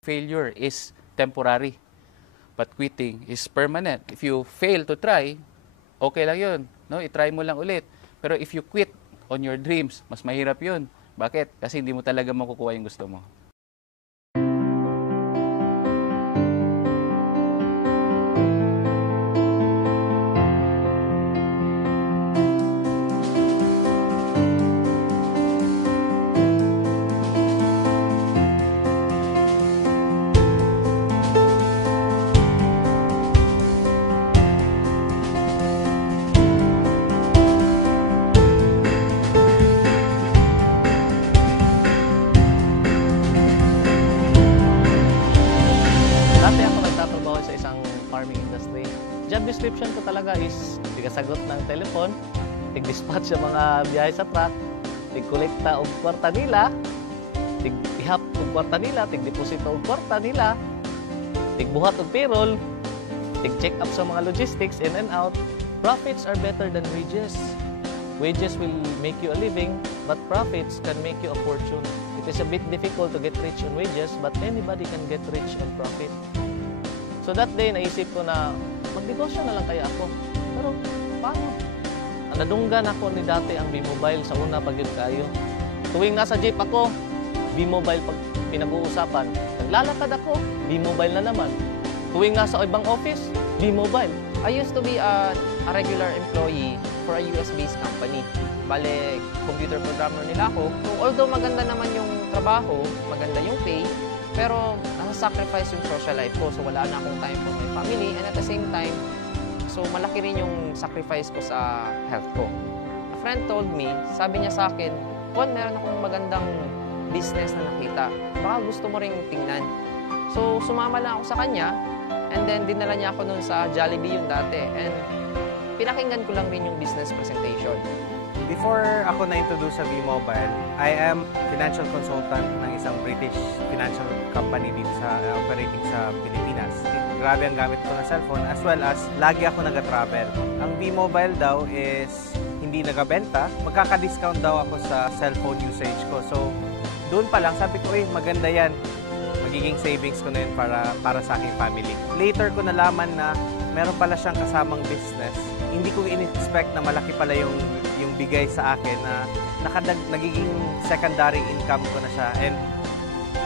Failure is temporary, but quitting is permanent. If you fail to try, okay lang yun. No? I-try mo lang ulit. Pero if you quit on your dreams, mas mahirap yun. Bakit? Kasi hindi mo talaga makukuha yung gusto mo. Job description ko talaga is tigasagot ng telepon, tig-dispatch sa mga biyahe sa truck, tig-kolekta og kwarta nila, tig-ihap og kwarta nila, tig-deposito og kwarta nila, tig-buhat og payroll, tig-check up sa mga logistics in and out. Profits are better than wages. Wages will make you a living, but profits can make you a fortune. It is a bit difficult to get rich on wages, but anybody can get rich on profit. So that day, naisip ko na magnegosyo na lang kaya ako. Pero paano? Nadunggan ako ni dati ang B-Mobile sa una pag yun kayo. Tuwing nasa jeep ako, B-Mobile pag pinag-uusapan. Naglalakad ako, B-Mobile na naman. Tuwing nasa ibang office, B-Mobile. I used to be a regular employee for a US-based company. Bale, computer programmer nila ako. So, although maganda naman yung trabaho, maganda yung pay, pero nasa-sacrifice yung social life ko. So, wala na akong time for my family. And at the same time, so malaki rin yung sacrifice ko sa health ko. A friend told me, sabi niya sa akin, Juan, meron akong magandang business na nakita. Baka gusto mo rin tingnan. So, sumama lang ako sa kanya. And then, dinala niya ako nun sa Jollibee yung dati. And pinakinggan ko lang rin yung business presentation. Before ako na-introduce sa B-Mobile, I am financial consultant ng isang British financial company dito sa operating sa Pilipinas. Grabe ang gamit ko ng cellphone as well as lagi ako nag-travel. Ang B-Mobile daw is hindi nagabenta, magkaka-discount daw ako sa cellphone usage ko. So, doon pa lang sabi ko, maganda yan. Magiging savings ko na yun para sa aking family. Later ko nalaman na meron pala siyang kasamang business. Hindi ko in-expect na malaki pala yung bigay sa akin na nagiging secondary income ko na siya. And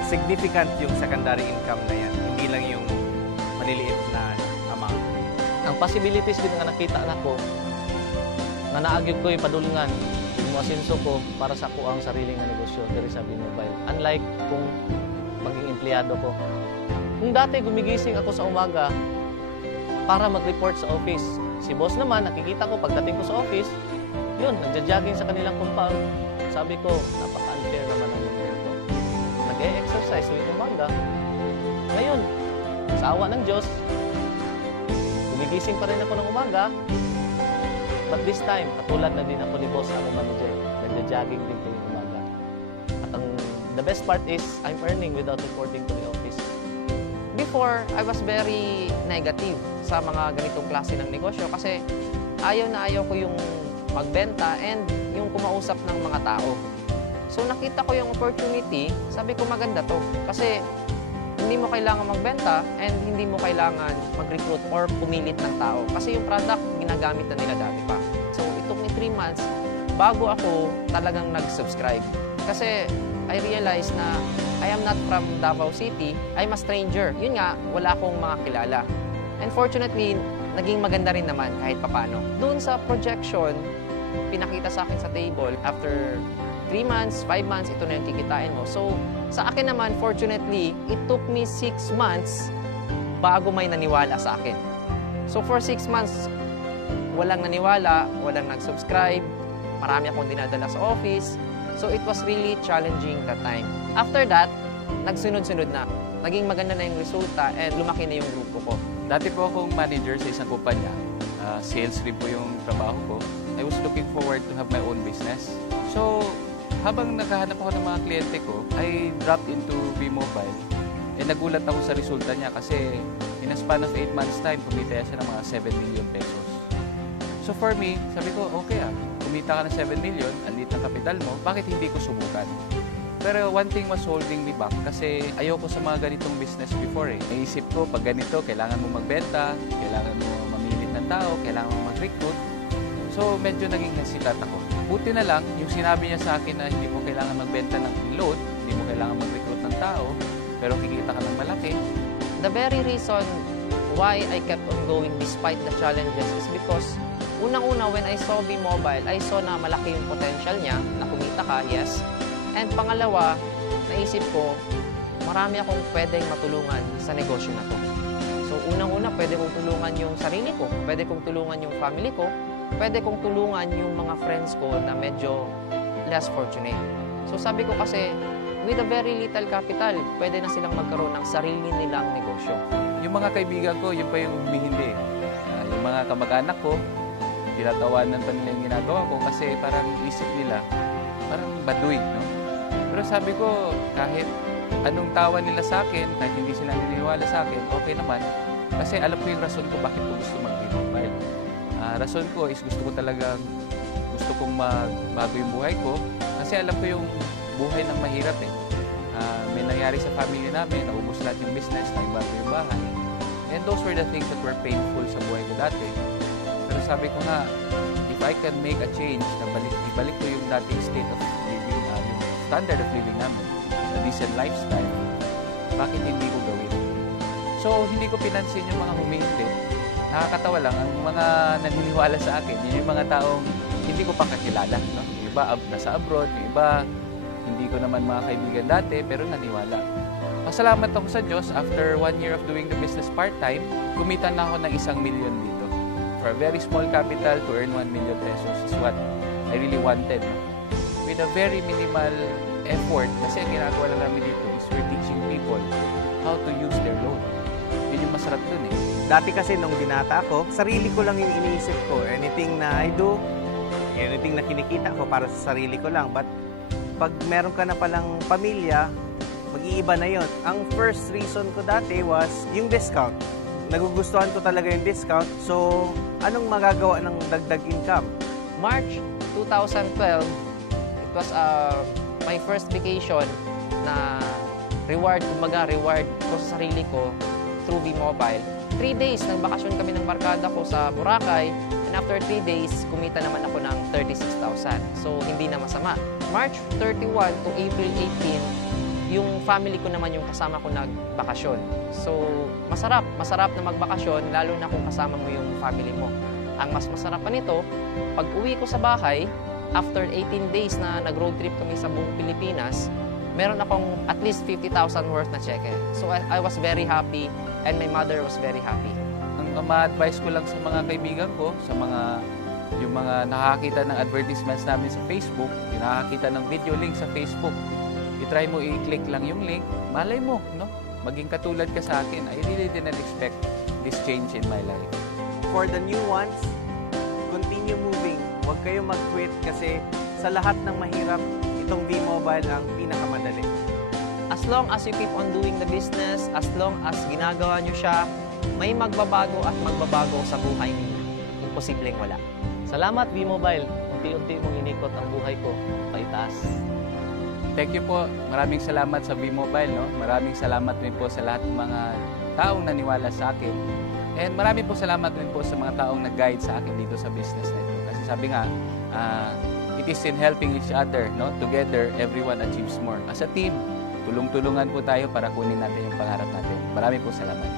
significant yung secondary income na yan. Hindi lang yung maliliit na amount. Ang possibilities din nga nakita ko, na naagyod ko yung padulungan, yung asenso ko para sa kuang sariling na negosyo diri sa B-Mobile. Unlike kung maging empleyado ko. Kung dati gumigising ako sa umaga para mag-report sa office. Si boss naman, nakikita ko pagdating ko sa office, yun, nagja-jogging sa kanilang compound. Sabi ko, napaka-unfair naman ang mundo ito. Nag-e-exercise tuwing umaga. Ngayon, sa awa ng Diyos, gumigising pa rin ako ng umaga. But this time, katulad na din ako ni boss, ang manager. Nagja-jogging din tuwing umaga. At the best part is, I'm earning without reporting to the office. Before, I was very negative sa mga ganitong klase ng negosyo kasi ayaw na ayaw ko yung magbenta and yung kumausap ng mga tao. So nakita ko yung opportunity, sabi ko maganda to kasi hindi mo kailangan magbenta and hindi mo kailangan mag-recruit or pumilit ng tao kasi yung product ginagamit na nila dati pa. So it took me 3 months bago ako talagang nag-subscribe kasi I realized na I am not from Davao City, I'm a stranger. Yun nga, wala akong mga kilala. And fortunately, naging maganda rin naman kahit papano. Doon sa projection, pinakita sa akin sa table, after 3 months, 5 months, ito na yung kikitain mo. So, sa akin naman, fortunately, it took me 6 months bago may naniwala sa akin. So, for 6 months, walang naniwala, walang nag-subscribe, marami akong dinadala sa office. So, it was really challenging that time. After that, nagsunod-sunod na. Naging maganda na yung resulta and lumaki na yung grupo ko. Dati po akong manager sa isang kumpanya. Sales rin po yung trabaho ko. I was looking forward to have my own business. So, habang naghahanap ako ng mga kliyente ko, I dropped into B-Mobile. Nagulat ako sa resulta niya kasi in a span of 8 months time, kumita siya ng mga 7 million pesos. So for me, sabi ko, okay kumita ka ng 7 million, ang liit ng kapital mo, bakit hindi ko subukan? Pero one thing was holding me back kasi ayoko sa mga ganitong business before eh. Naisip ko, pag ganito, kailangan mo magbenta, kailangan mo mamilit ng tao, kailangan mo mag-recruit. So, medyo naging hesitant ako. Buti na lang, yung sinabi niya sa akin na hindi mo kailangan magbenta ng load, hindi mo kailangan mag-recruit ng tao, pero kikita ka ng malaki. The very reason why I kept on going despite the challenges is because unang-una, when I saw V-Mobile, I saw na malaki yung potential niya, na kumita ka, yes. And pangalawa, naisip ko, marami akong pwedeng matulungan sa negosyo na to. So unang-una, pwede kong tulungan yung sarili ko, pwede kong tulungan yung family ko, pwede kong tulungan yung mga friends ko na medyo less fortunate. So sabi ko kasi, with a very little capital, pwede na silang magkaroon ng sarili nilang negosyo. Yung mga kaibigan ko, yun pa yung humihindi. Yung mga kamag-anak ko, tinatawanan pa nila yung ginagawa ko kasi parang isip nila, parang baduy, no? Pero sabi ko, kahit anong tawa nila sa akin, kahit hindi sila naniniwala sa akin, okay naman. Kasi alam ko yung rason ko bakit ko gusto mag-V-Mobile. Rason ko is gusto kong magbago yung buhay ko. Kasi alam ko yung buhay ng mahirap eh. May nangyari sa family namin, naubos lahat yung business, naibago yung bahay. And those were the things that were painful sa buhay ko dati. Pero sabi ko nga, if I can make a change, ibalik ko yung dating state of living, yung standard of living namin, a decent lifestyle, bakit hindi ko gawin? So, hindi ko pinansin yung mga humihindi. Nakakatawa lang, ang mga naniniwala sa akin, yun yung mga taong hindi ko pa kakilala. No? Yung iba nasa abroad, yung iba hindi ko naman mga kaibigan dati, pero naniwala. Pasalamat ako sa Diyos, after 1 year of doing the business part-time, kumita na ako ng 1 million dito. For a very small capital, to earn 1 million pesos is what I really wanted. No? With a very minimal effort, kasi ang ginagawa lang namin dito is we're teaching people how to use their loan. Yun yung masarap dun eh. Dati kasi nung binata ako, sarili ko lang yung iniisip ko. Anything na I do, anything na kinikita ko para sa sarili ko lang. But pag meron ka na palang pamilya, mag-iiba na yon. Ang first reason ko dati was yung discount. Nagugustuhan ko talaga yung discount. So, anong magagawa ng dagdag income? March 2012, it was my first vacation na reward ko sa sarili ko through V-Mobile. 3 days, nagbakasyon kami ng barkada ko sa Boracay, and after 3 days, kumita naman ako ng 36,000. So, hindi na masama. March 31 to April 18, yung family ko naman yung kasama ko nagbakasyon. So, masarap na magbakasyon, lalo na kung kasama mo yung family mo. Ang mas masarap pa nito, pag uwi ko sa bahay, after 18 days na nag-road trip kami sa buong Pilipinas, meron akong at least 50,000 worth na cheque. So, I was very happy and my mother was very happy. Ang ma-advise ko lang sa mga kaibigan ko, sa yung mga nakakita ng advertisements namin sa Facebook, yung nakakita ng video link sa Facebook, i-try mo i-click lang yung link, malay mo, no? Maging katulad ka sa akin. I really didn't expect this change in my life. For the new ones, continue moving. Huwag kayo mag-quit kasi sa lahat ng mahirap, itong V-Mobile ang pinakamadali. As long as you keep on doing the business, as long as ginagawa nyo siya, may magbabago at magbabago sa buhay ninyo. Imposibleng wala. Salamat V-Mobile, unti-unti mong inikot ang buhay ko paitaas. Thank you po. Maraming salamat sa V-Mobile. No? Maraming salamat din po sa lahat ng mga taong naniwala sa akin. And maraming po salamat din po sa mga taong nag-guide sa akin dito sa business na ito. Kasi sabi nga, it is in helping each other. No? Together, everyone achieves more. As a team, tulong-tulungan po tayo para kunin natin yung pangarap natin. Maraming po salamat.